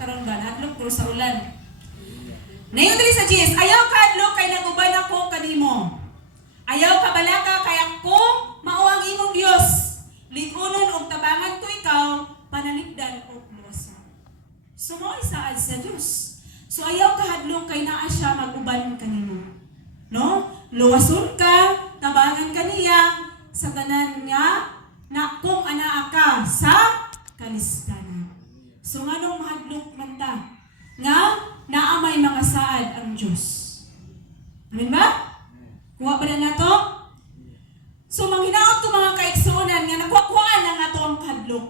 karon ba hadlok pero sa ulan. Nayon diri sa GS, ayaw ka hadlok kay naguban ako kanimo. Ayaw ka balaka kay ako mao ang imong Dios. Ligunon og tabangan ko ikaw panalipdan og luwason. So mo isaad sa Dios. So ayaw ka hadlok kay naa siya maguban kanimo. No? Luwason ka, tabangan kaniya sa tanan niya na kung anaa ka sa kaliskanan. So nganong mahadlok man ta? Nga naa may mga saad ang Dios. Amen ba? Kuha ba na nato? So manghinaot ko mga kaigsuonan nga nakuha-kuhaan ang ato ang kahadlok.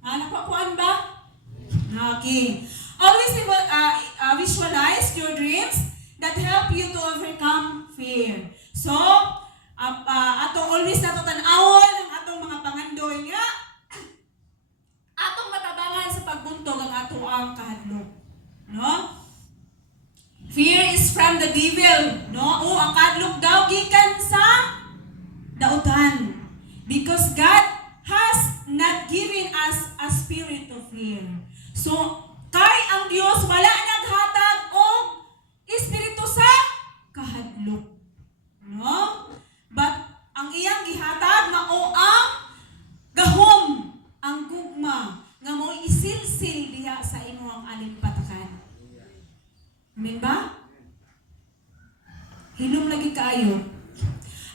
Nakuha-kuhaan ba? Okay. Always visualize your dreams that help you to overcome fear. So, ato always nato tan-awon ang atong mga pangandoy nga atong matabangan sa pagbuntog ang ato ang kahadlok. No? Fear is from the devil. No? O, ang kahadlok daw gikan sa dautan. Because God has not given us a spirit of fear. So, kay ang Dios wala naghatag og espiritu sa kahadlok. No? But ang iyang gihatag mao ang gahom, ang gugma nga mo isilsil diha sa imong alimpatakan. Amen ba? Hilom lagi kaayo.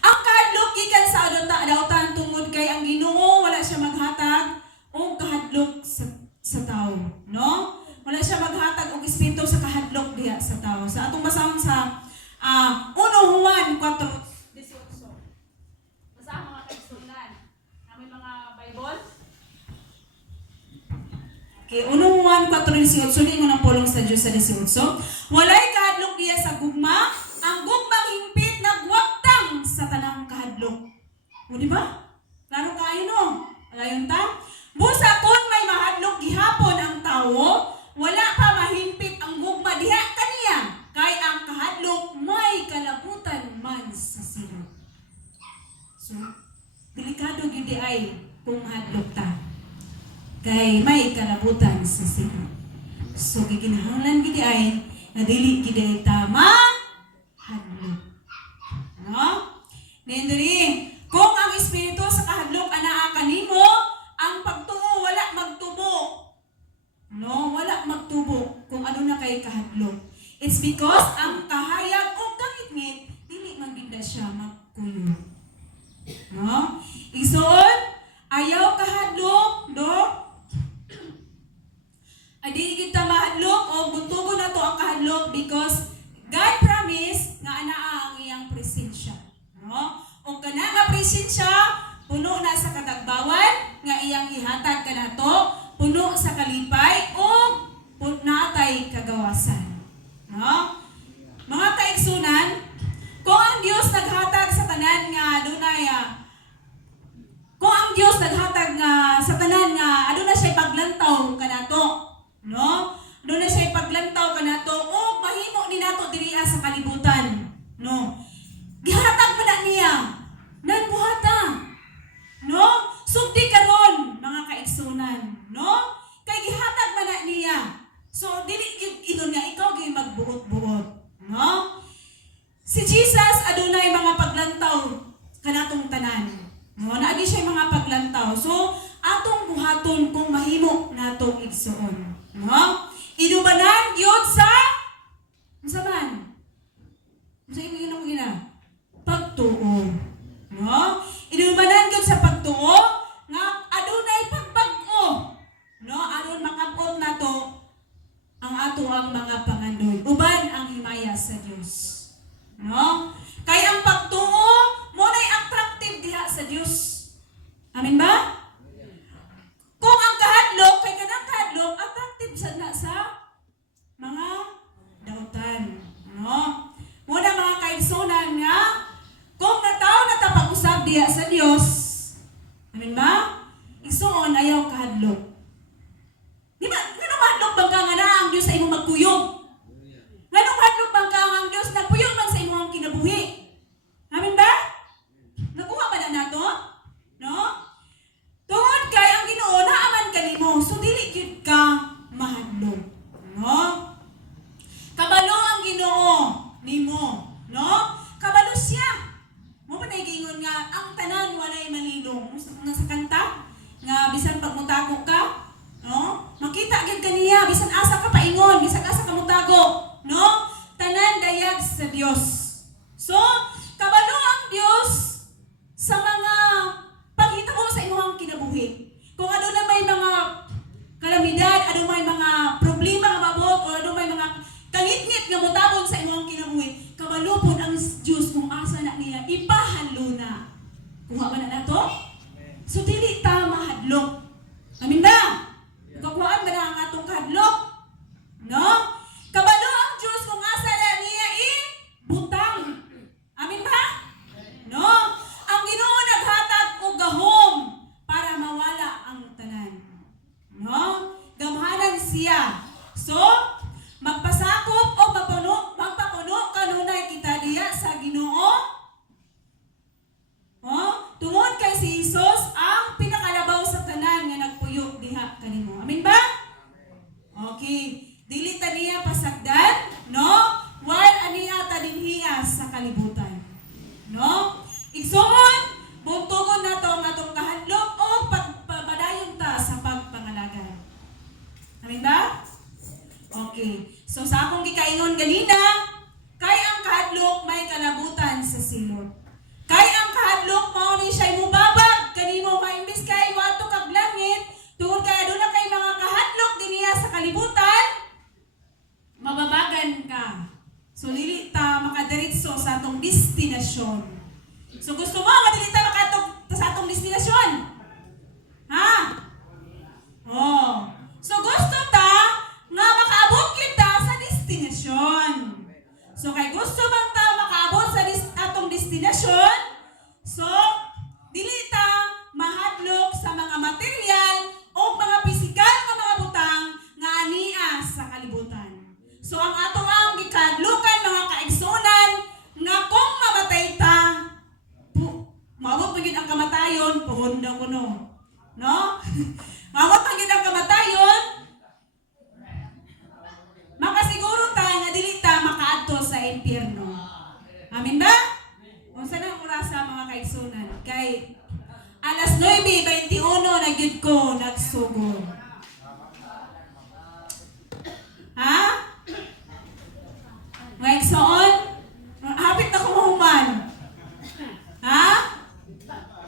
Ang kahadlok gikan sa dautan tungod kay ang Ginoo wala siya maghatag og kahadlok sa tao, no? Wala siya maghatag og espiritu sa kahadlok diha sa tao. Sa atong basahon sa 1 Juan 4:18. Basahan mga kaigsuonan. May mga Bible. Okay, 1 Juan 4:18. Suli mo ng pulong sa Dios sa 18. Walay kahadlok diha sa gugma, ang gugmang hingpit nagwagtang sa tanang kahadlok. O di ba? Klaro kayo no? Alayon ta? Busa kun may mahadlok gihapon ang tawo, wala pa mahimpit ang gugma diha kaniya, kay ang kahadlok may kalabutan man sa siro. So, delikado gid ay kung mahadlok ta. Kay may kalabutan sa siro. So, giginahanglan gid ay na dili gid ay tama hadlok. No? Nindiri, kung ang espiritu sa kahadlok anaa kanimo, ang pagtuo wala magtubo. No, wala magtubo kung ano na kay kahadlok. It's because ang kahayag o kangitngit dili man gid siya magkuyo. No? Igsoon, ayaw kahadlok, no? Adi gid ta mahadlok o buntugon nato ang kahadlok because God promised nga anaa ang iyang presensya. No? O kana nga presensya puno na sa katagbawan nga iyang ihatag kanato, puno sa kalipay o natay kagawasan. No? Mga kaigsunan, kung ang Dios naghatag sa tanan nga adunay kung ang Dios naghatag nga sa tanan nga aduna siya paglantaw kanato, no? Aduna siya paglantaw kanato o mahimo ni nato diriha sa kalibutan, no? Gihatag man na niya nan buhata. No? Sugdi karon mga kaigsunan, no? Kay gihatag man na niya. So dili ingon nga ikaw gyud magbuot-buot, no? Si Jesus adunay mga paglantaw kanatong tanan. No, naagi siya mga paglantaw. So atong buhaton kung mahimo nato igsuon, no? Inubanan gyud sa man. Sa ingon gina pagtuo, no? Inubanan gyud sa pagtuo nga adunay pagbag-o, no? Aron makap-on nato ang ato ang mga pangandoy. Uban ang himaya sa Dios, no? Kay ang pagtuo mo nay attractive diha sa Dios. Amen ba? Kung ang kahadlok kay kanang kahadlok attractive sa mga dautan, no? Muna mga kaigsunan nga kung nataw na tapag-usab diha sa Dios, amen ba? Igsuon ayaw kahadlok. Di ba? Ganong hadlok bang ka nga na ang Dios sa imong magkuyog? Ganong hadlok bang ka nga ang Dios nagpuyog man sa imong kinabuhi? Amen ba? Nakuha ba na nato? No? Tungod kay ang Ginoo naaman kanimo, so dili gyud ka mahadlok. nga bisan pagmutago ka, no? Makita gyud kaniya bisan asa ka paingon, bisan asa ka mutago, no? Tanan dayag sa Dios. So, kabalo ang Dios sa mga paghitabo sa imong kinabuhi. Kung ano na may mga kalamidad, ano may mga problema nga mabot, o ano may mga kangit-ngit nga mutabon sa imong kinabuhi, kabalo po ang Diyos kung asa na niya ipahalo na. Kuha ba na nato? So dili ta mahadlok. Amin ba? Kakuhaan ba na ang atong kahadlok? No? Kabalo ang Diyos kung asa na niya ibutang. Amin ba? No? Ang Ginoo naghatag og gahom para mawala ang tanan. No? Gamhanan siya. So, magpasakop o magpapuno kanunay kita diya sa Ginoo. Tungod kay si Jesus ang pinakalabaw sa tanan nga nagpuyo diha kanimo. Amin ba? Okay. Dili ta niya pasagdan, no? While aniya ta dinhiya sa kalibutan. No? Igsuon, buntugon nato ang atong kahadlok o pagpadayon ta sa pagpangalaga. Amin ba? Okay. So sa akong gikaingon ganina, kay ang kahadlok may kalabutan sa silot. Kay ang kahadlok mao ni siya mubabag kanimo maimbis kay wato kag langit, tungod kay aduna kay mga kahadlok dinhiya sa kalibutan, mababagan ka. So dili ta makadiretso sa atong destinasyon. So gusto mo madili ta makatog sa atong destinasyon? Ha? Oh. So gusto ta nga makaabot kita sa destinasyon. So kay gusto man ta makaabot sa atong destinasyon, so dili ta mahadlok sa mga material o mga pisikal nga mga butang nga ania sa kalibutan. So ang ato ang gikadlukan mga kaigsunan nga kung mamatay ta, maabot pa gyud ang kamatayon, puhon daw kuno. No? Maabot pa gyud ang kamatayon, makasiguro ta nga dili ta makaadto sa impyerno. Amin ba? Unsa na oras sa mga kaigsunan? Kay alas 9:21 na gyud ko nagsugod. Ha? May igsoon? Hapit na kumuhuman. Ha?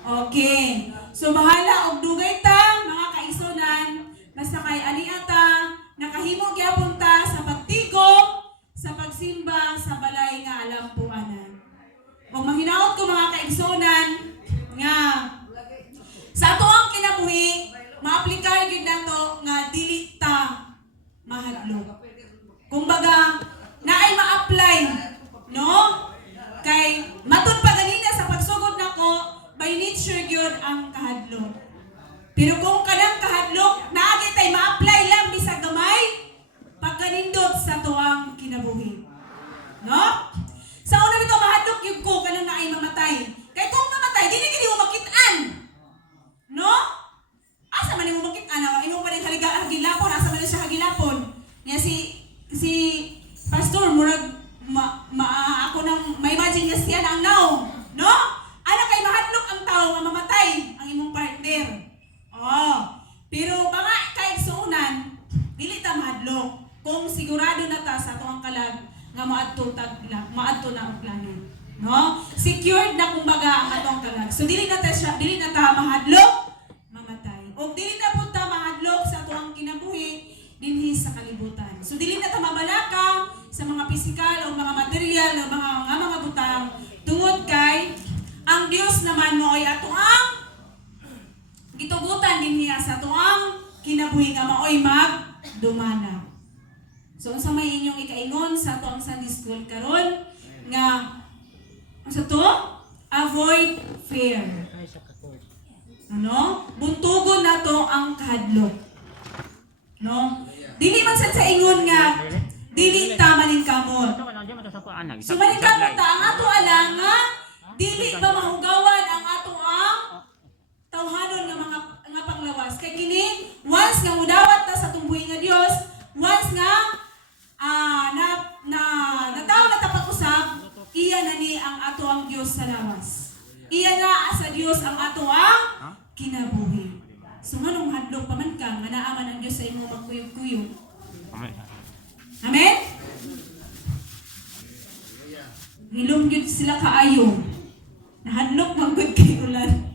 Okay. So bahala og dugay ta mga kaigsunan, basta kay ani ata nakahimo gyapon ta sa pagtigom, sa pagsimba sa balay nga alampuanan. Kung mahinaot ko mga kaigsunan nga sa ato ang kinabuhi, maaplikar gyud nato nga dili ta mahadlok. Kumbaga, naay ma-apply, no? Kay matud pa ganina sa pagsugod nako, by nature gyud ang kahadlok. Pero kung kanang kahadlok, naagi tay ma-apply lang bisag gamay pagkanindot sa tuwang kinabuhi. No? Sa una bitaw mahadlok gyud ko kanang naay mamatay. Kay kung mamatay, dili gid mo makit-an. No? Asa man mo makit-an? Imo pa ning hagilapon, asa man siya hagilapon? Nya si pastor murag ako nang ma-imagine nga siya ang naong, no? Ana kay mahadlok ang tao nga mamatay ang imong partner. Oh, pero mga kaigsuunan, dili ta mahadlok kung sigurado na ta sa atong kalag nga maadto na ang plano, no? Secured na kumbaga ang atong kalag. So dili na ta mahadlok mamatay. O dili na pud ta mahadlok sa atong kinabuhi dinhi sa kalibutan. So dili na ta mabalaka sa mga pisikal o mga material o mga butang tungod kay ang Dios naman mo ay ato ang gitugutan din niya sa tuang kinabuhi nga maoy magdumana. So unsa may inyong ikaingon sa tuang Sunday school karon nga sa to avoid fear. Ano? Buntugon nato ang kahadlok. No? Dili man sad sa ingon nga dili ta maning kamot. So maning kamot ta ang ato alang nga dili ba mahugawan ang ato ang tawhanon nga panglawas. Kay kini once nga mudawat ta sa tumbuhi nga Dios, once nga nataw na tapat usab, iya na ni ang ato ang Dios sa lawas. Iya na sa Dios ang ato ang kinabuhi. So nganong hadlok pa man ka, nga naa man ang Dios sa imo magkuyog-kuyog. Amen. Amen? Hilom gyud sila kaayo. Nahadlok man gud kay ulan.